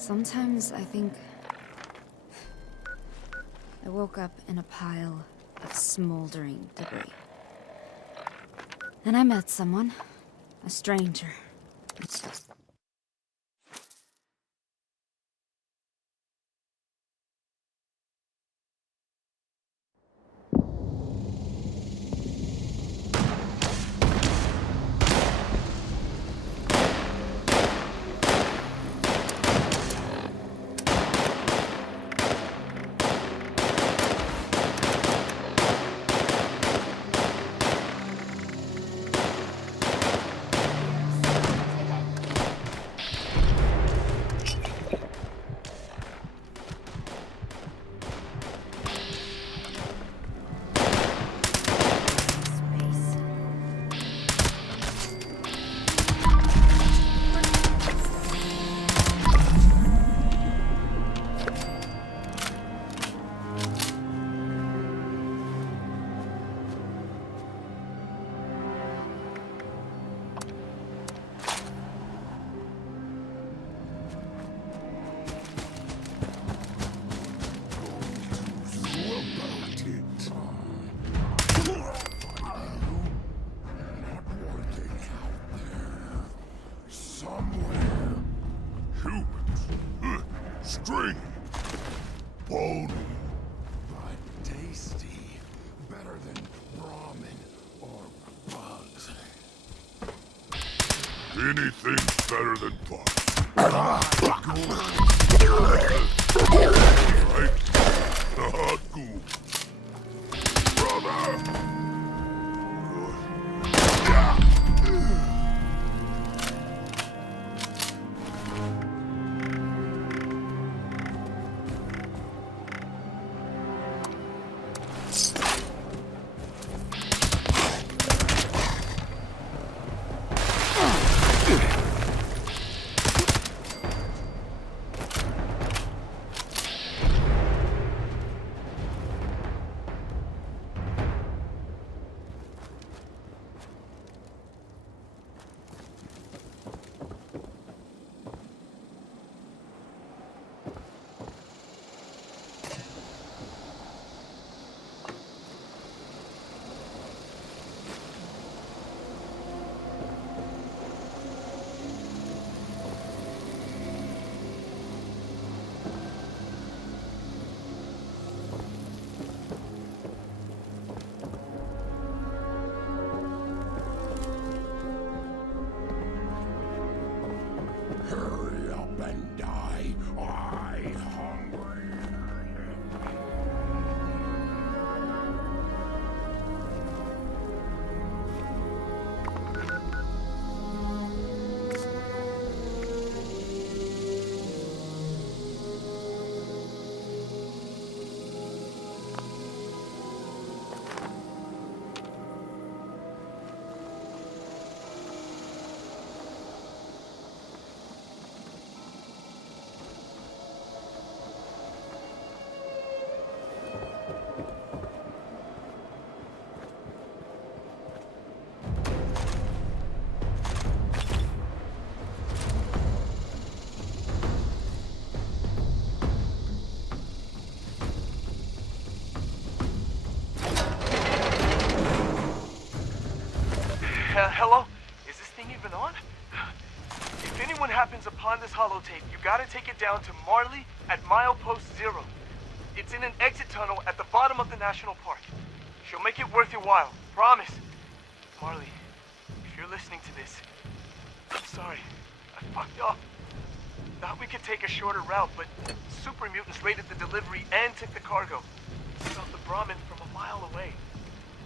Sometimes I think... I woke up in a pile of smoldering debris. And I met someone. A stranger. String! Bony! But tasty. Better than brahmin or bugs. Anything's better than bugs. Right? Not good. Brother! Hurry up and die. I hungry. Hello? Is this thing even on? If anyone happens upon this holotape, you gotta take it down to Marley at Milepost Zero. It's in an exit tunnel at the bottom of the national park. She'll make it worth your while. Promise. Marley, if you're listening to this, I'm sorry. I fucked up. Thought we could take a shorter route, but super mutants raided the delivery and took the cargo. Felt the brahmin from a mile away.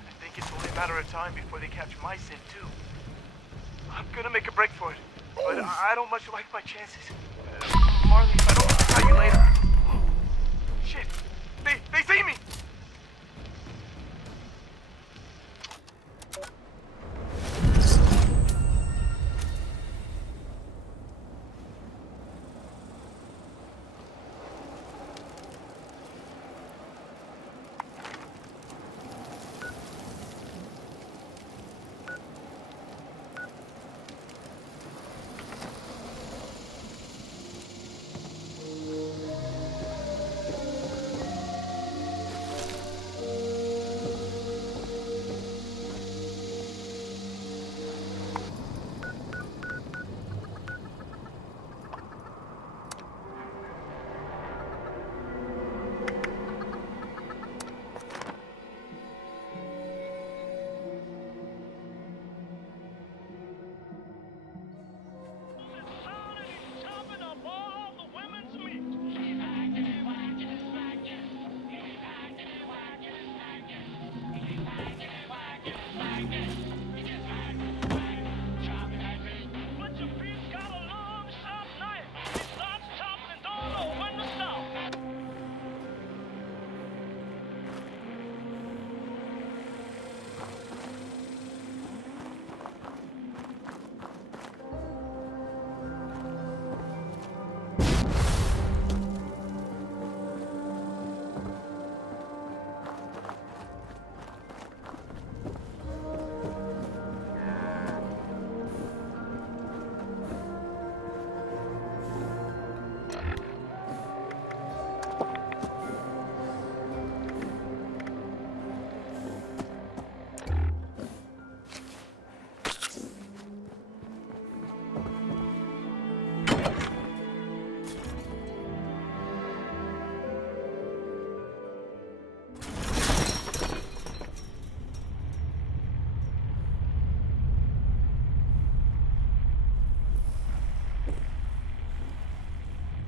I think it's only a matter of time before they catch my scent too. I'm gonna make a break for it, but I don't much like my chances. Marley, I don't tell you later. Shit! They see me!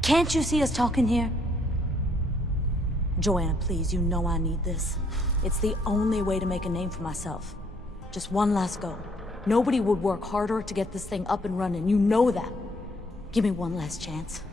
Can't you see us talking here? Joanna, please, you know I need this. It's the only way to make a name for myself. Just one last go. Nobody would work harder to get this thing up and running. You know that. Give me one last chance.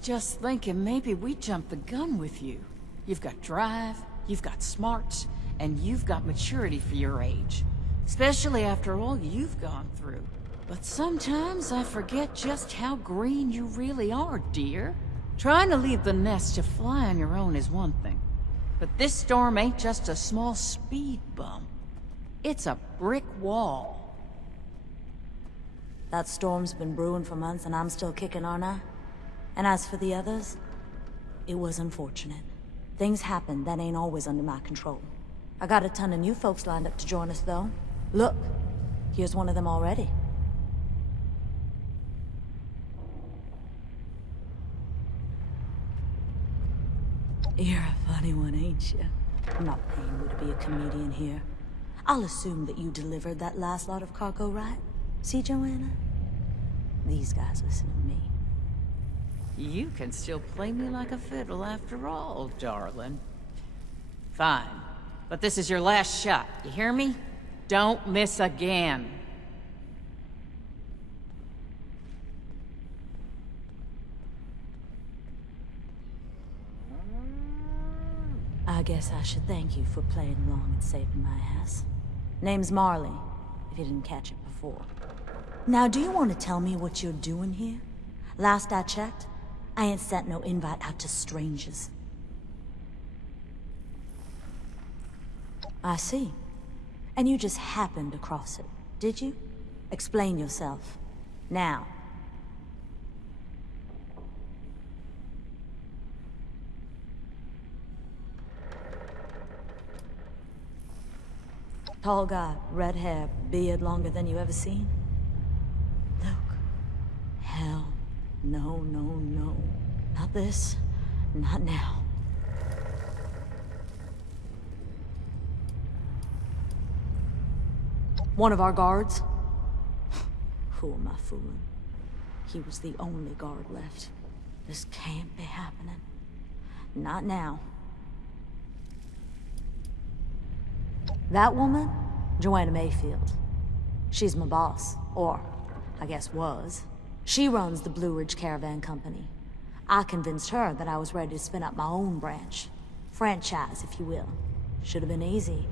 Just thinking maybe we jumped the gun with you. You've got drive, you've got smarts, and you've got maturity for your age. Especially after all you've gone through. But sometimes I forget just how green you really are, dear. Trying to leave the nest to fly on your own is one thing. But this storm ain't just a small speed bump. It's a brick wall. That storm's been brewing for months and I'm still kicking, aren't I? And as for the others, it was unfortunate. Things happen that ain't always under my control. I got a ton of new folks lined up to join us, though. Look, here's one of them already. You're a funny one, ain't you? I'm not paying you to be a comedian here. I'll assume that you delivered that last lot of cargo, right? See, Joanna? These guys listen to me. You can still play me like a fiddle after all, darling. Fine. But this is your last shot, you hear me? Don't miss again. I guess I should thank you for playing along and saving my ass. Name's Marley, if you didn't catch it before. Now, do you want to tell me what you're doing here? Last I checked, I ain't sent no invite out to strangers. I see. And you just happened across it, did you? Explain yourself. Now. Tall guy, red hair, beard longer than you ever seen? Luke. Hell, no, no, no. Not this. Not now. One of our guards? Who am I fooling? He was the only guard left. This can't be happening. Not now. That woman? Joanna Mayfield. She's my boss. Or, I guess was. She runs the Blue Ridge Caravan company. I convinced her that I was ready to spin up my own branch. Franchise, if you will. Should have been easy,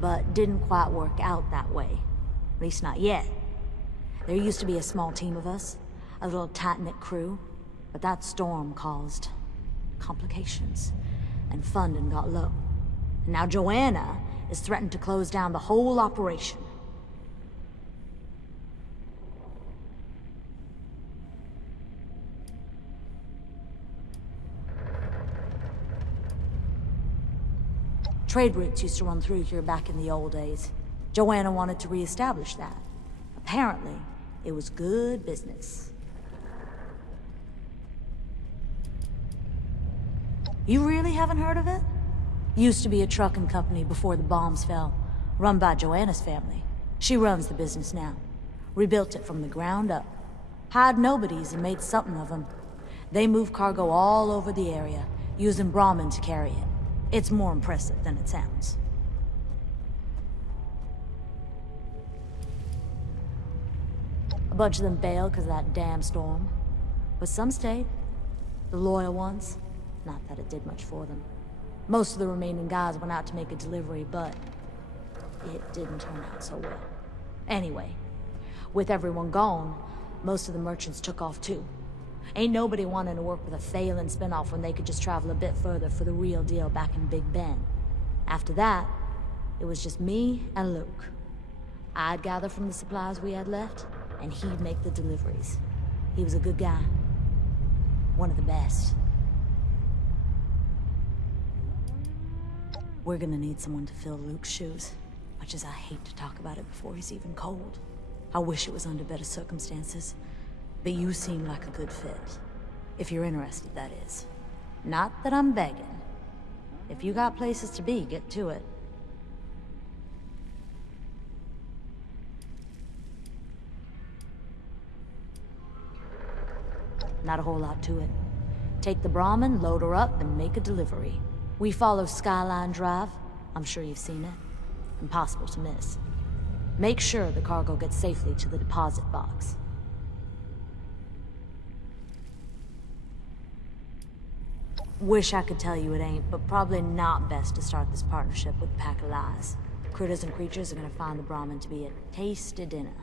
but didn't quite work out that way. At least not yet. There used to be a small team of us, a little tight-knit crew, but that storm caused complications, and funding got low. And now Joanna is threatened to close down the whole operation. Trade routes used to run through here back in the old days. Joanna wanted to reestablish that. Apparently, it was good business. You really haven't heard of it? Used to be a trucking company before the bombs fell, run by Joanna's family. She runs the business now. Rebuilt it from the ground up. Hired nobodies and made something of them. They move cargo all over the area, using brahmin to carry it. It's more impressive than it sounds. A bunch of them bailed because of that damn storm. But some stayed. The loyal ones. Not that it did much for them. Most of the remaining guys went out to make a delivery, but it didn't turn out so well. Anyway, with everyone gone, most of the merchants took off too. Ain't nobody wanting to work with a failing spinoff when they could just travel a bit further for the real deal back in Big Ben. After that, it was just me and Luke. I'd gather from the supplies we had left, and he'd make the deliveries. He was a good guy. One of the best. We're gonna need someone to fill Luke's shoes. Much as I hate to talk about it before he's even cold. I wish it was under better circumstances. But you seem like a good fit. If you're interested, that is. Not that I'm begging. If you got places to be, get to it. Not a whole lot to it. Take the Brahmin, load her up, and make a delivery. We follow Skyline Drive. I'm sure you've seen it. Impossible to miss. Make sure the cargo gets safely to the deposit box. Wish I could tell you it ain't, but probably not best to start this partnership with a pack of lies. Critters and creatures are gonna find the Brahmin to be a tasty dinner.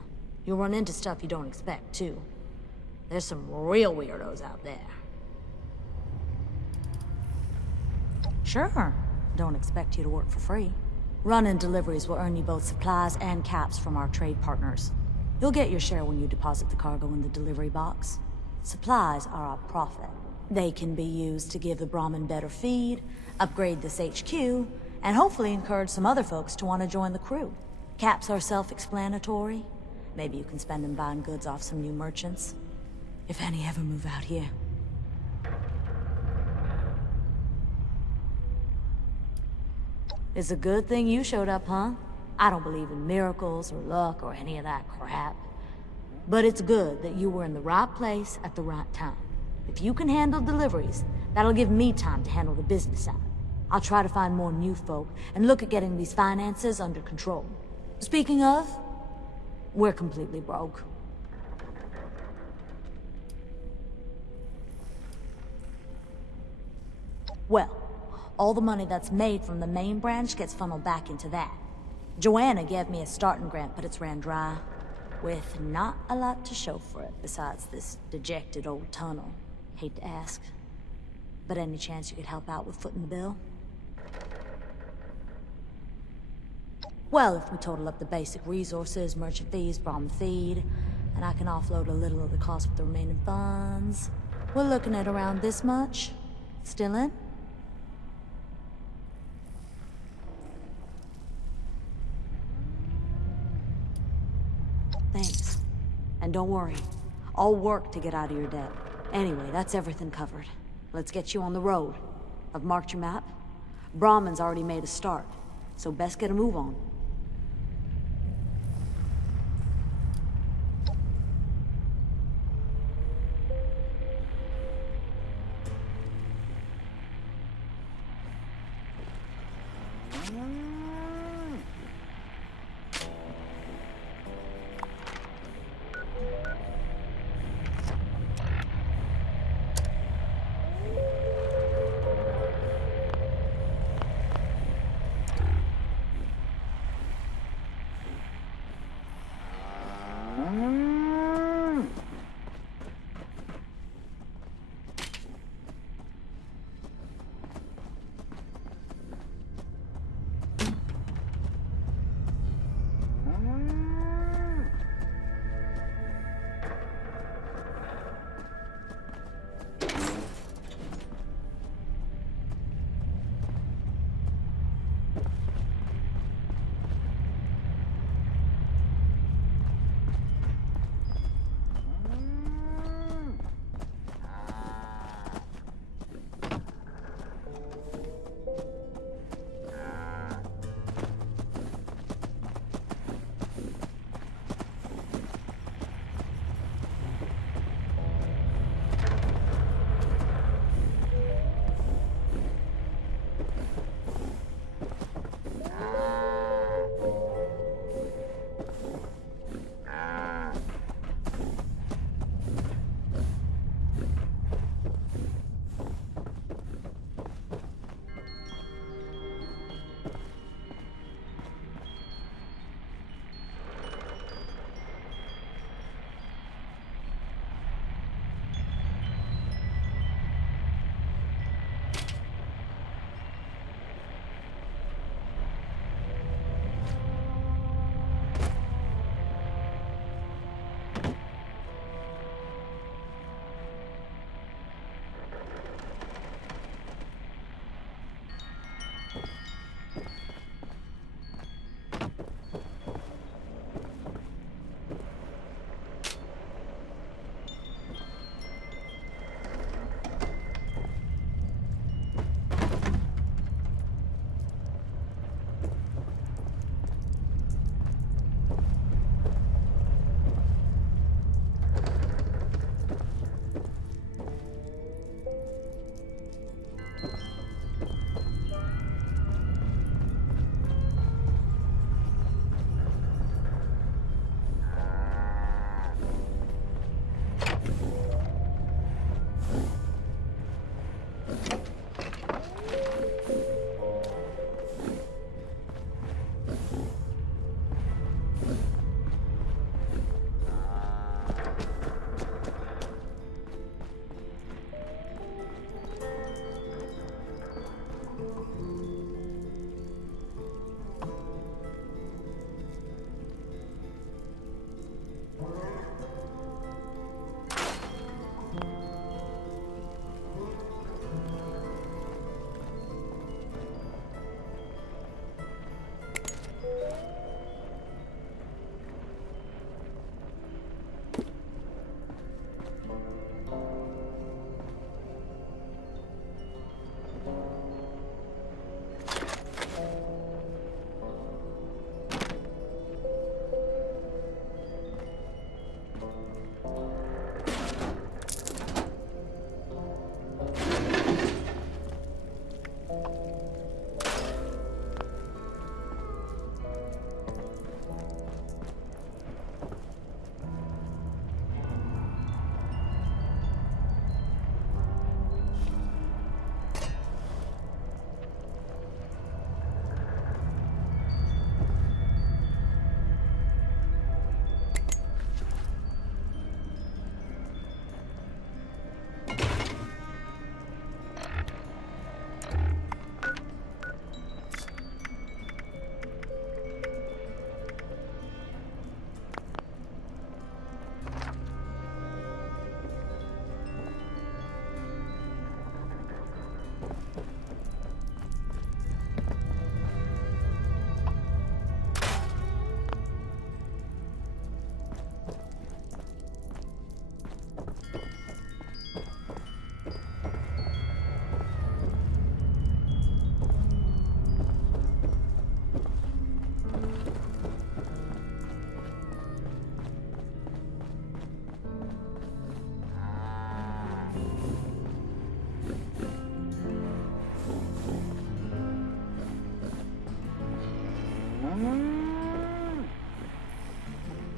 You'll run into stuff you don't expect, too. There's some real weirdos out there. Sure. Don't expect you to work for free. Running deliveries will earn you both supplies and caps from our trade partners. You'll get your share when you deposit the cargo in the delivery box. Supplies are our profit. They can be used to give the Brahmin better feed, upgrade this HQ, and hopefully encourage some other folks to want to join the crew. Caps are self-explanatory. Maybe you can spend them buying goods off some new merchants. If any ever move out here. It's a good thing you showed up, huh? I don't believe in miracles or luck or any of that crap. But it's good that you were in the right place at the right time. If you can handle deliveries, that'll give me time to handle the business side. I'll try to find more new folk and look at getting these finances under control. Speaking of, we're completely broke. Well, all the money that's made from the main branch gets funneled back into that. Joanna gave me a starting grant, but it's ran dry, with not a lot to show for it besides this dejected old tunnel. Hate to ask, but any chance you could help out with footing the bill? Well, if we total up the basic resources, merchant fees, Brahmin feed, and I can offload a little of the cost with the remaining funds, we're looking at around this much. Still in? Thanks. And don't worry, I'll work to get out of your debt. Anyway, that's everything covered. Let's get you on the road. I've marked your map. Brahmin's already made a start, so best get a move on.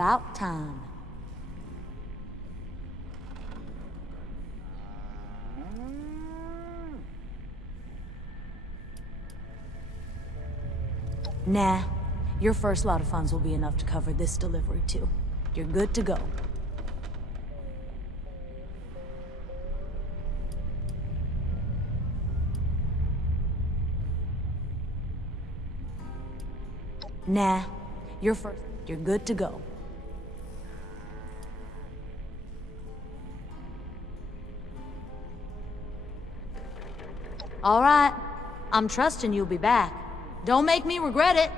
About time. Nah, your first lot of funds will be enough to cover this delivery too. You're good to go. Nah, you're good to go. All right, I'm trusting you'll be back. Don't make me regret it.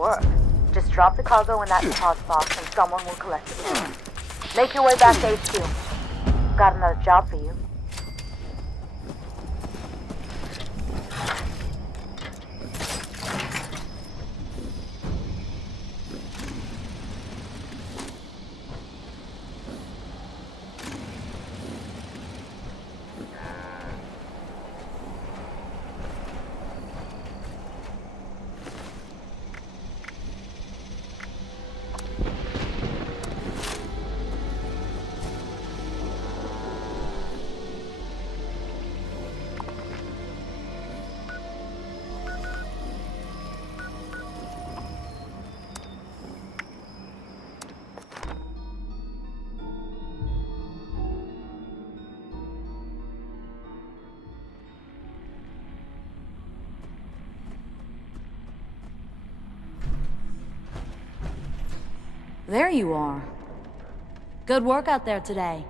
work. Just drop the cargo in that deposit box and someone will collect it. Make your way back to HQ. Got another job for you. There you are. Good work out there today.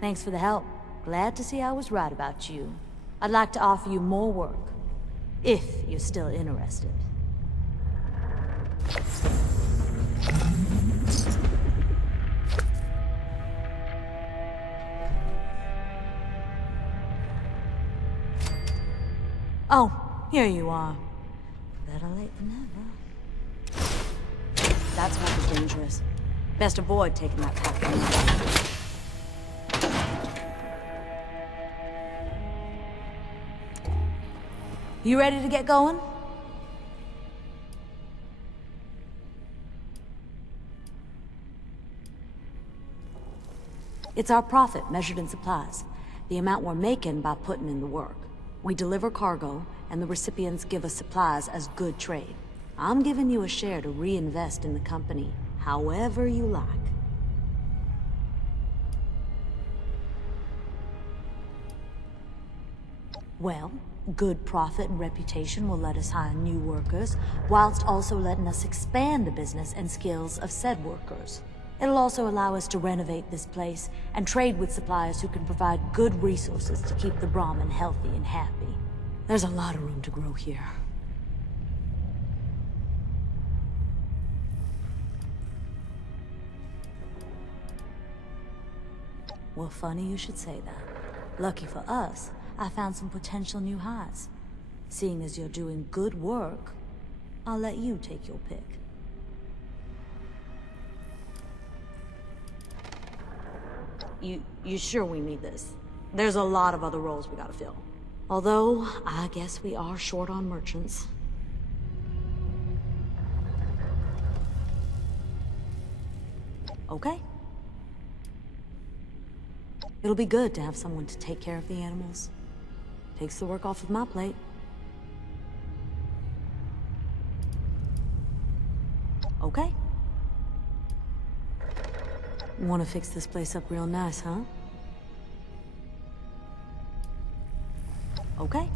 Thanks for the help. Glad to see I was right about you. I'd like to offer you more work, if you're still interested. Oh, here you are. Better late than never. That's what was dangerous. Best avoid taking that path. You ready to get going? It's our profit measured in supplies. The amount we're making by putting in the work. We deliver cargo, and the recipients give us supplies as good trade. I'm giving you a share to reinvest in the company, however you like. Well, good profit and reputation will let us hire new workers, whilst also letting us expand the business and skills of said workers. It'll also allow us to renovate this place and trade with suppliers who can provide good resources to keep the Brahmin healthy and happy. There's a lot of room to grow here. Well, funny you should say that. Lucky for us, I found some potential new hires. Seeing as you're doing good work, I'll let you take your pick. You sure we need this? There's a lot of other roles we gotta fill. Although, I guess we are short on merchants. Okay. It'll be good to have someone to take care of the animals. Takes the work off of my plate. Okay. Want to fix this place up real nice, huh? Okay.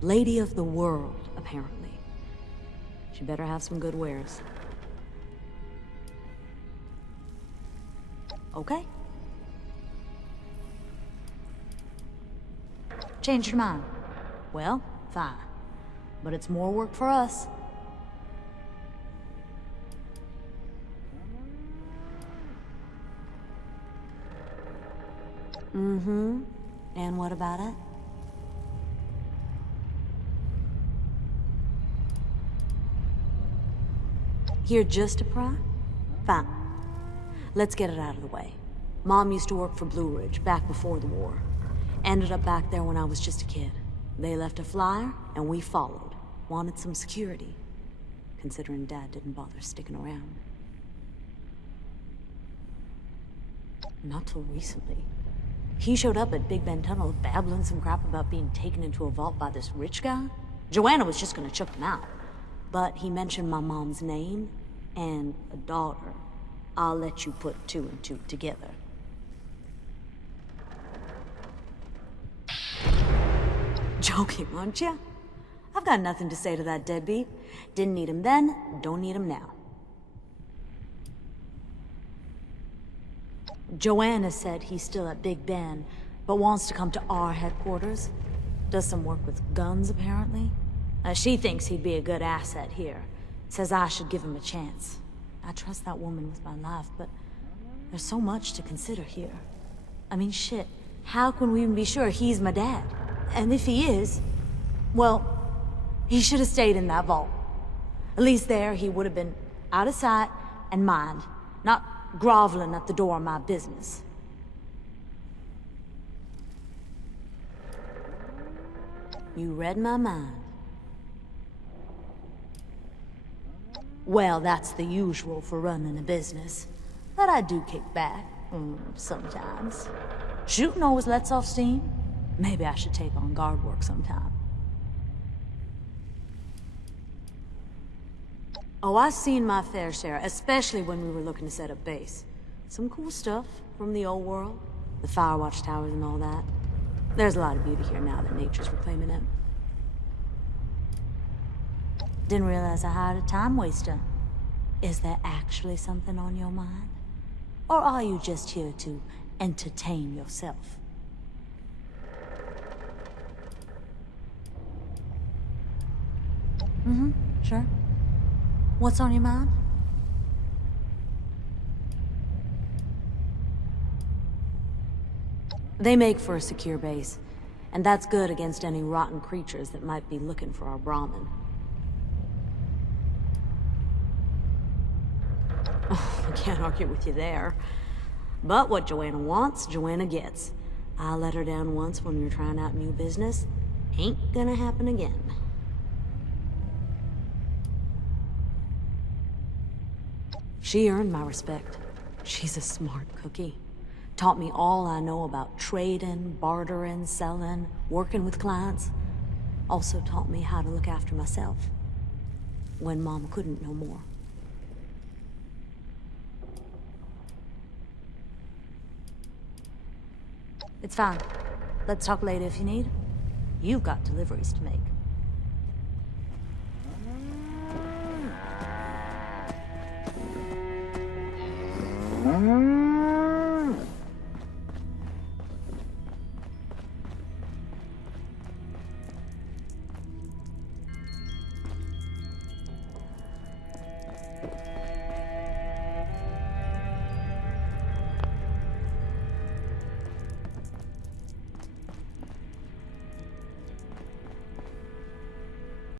Lady of the world, apparently. She better have some good wares. Okay. Changed your mind. Well, fine. But it's more work for us. Mm-hmm. And what about it? Here just to pry? Fine. Let's get it out of the way. Mom used to work for Blue Ridge back before the war. Ended up back there when I was just a kid. They left a flyer, and we followed. Wanted some security, considering Dad didn't bother sticking around. Not till recently. He showed up at Big Ben Tunnel babbling some crap about being taken into a vault by this rich guy. Joanna was just gonna chuck him out. But he mentioned my mom's name and a daughter. I'll let you put two and two together. Joking, aren't you? I've got nothing to say to that deadbeat. Didn't need him then, don't need him now. Joanna said he's still at Big Ben, but wants to come to our headquarters. Does some work with guns, apparently. She thinks he'd be a good asset here. Says I should give him a chance. I trust that woman with my life, but there's so much to consider here. I mean, shit, how can we even be sure he's my dad? And if he is, well, he should have stayed in that vault. At least there he would have been out of sight and mind, not groveling at the door of my business. You read my mind. Well, that's the usual for running a business. But I do kick back, sometimes. Shooting always lets off steam. Maybe I should take on guard work sometime. Oh, I've seen my fair share, especially when we were looking to set up base. Some cool stuff from the old world. The Firewatch towers and all that. There's a lot of beauty here now that nature's reclaiming it. Didn't realize I hired a time waster. Is there actually something on your mind? Or are you just here to entertain yourself? Sure. What's on your mind? They make for a secure base, and that's good against any rotten creatures that might be looking for our brahmin. Oh, I can't argue with you there. But what Joanna wants, Joanna gets. I let her down once when we were trying out new business. Ain't gonna happen again. She earned my respect. She's a smart cookie. Taught me all I know about trading, bartering, selling, working with clients. Also taught me how to look after myself. When Mom couldn't no more. It's fine. Let's talk later if you need. You've got deliveries to make.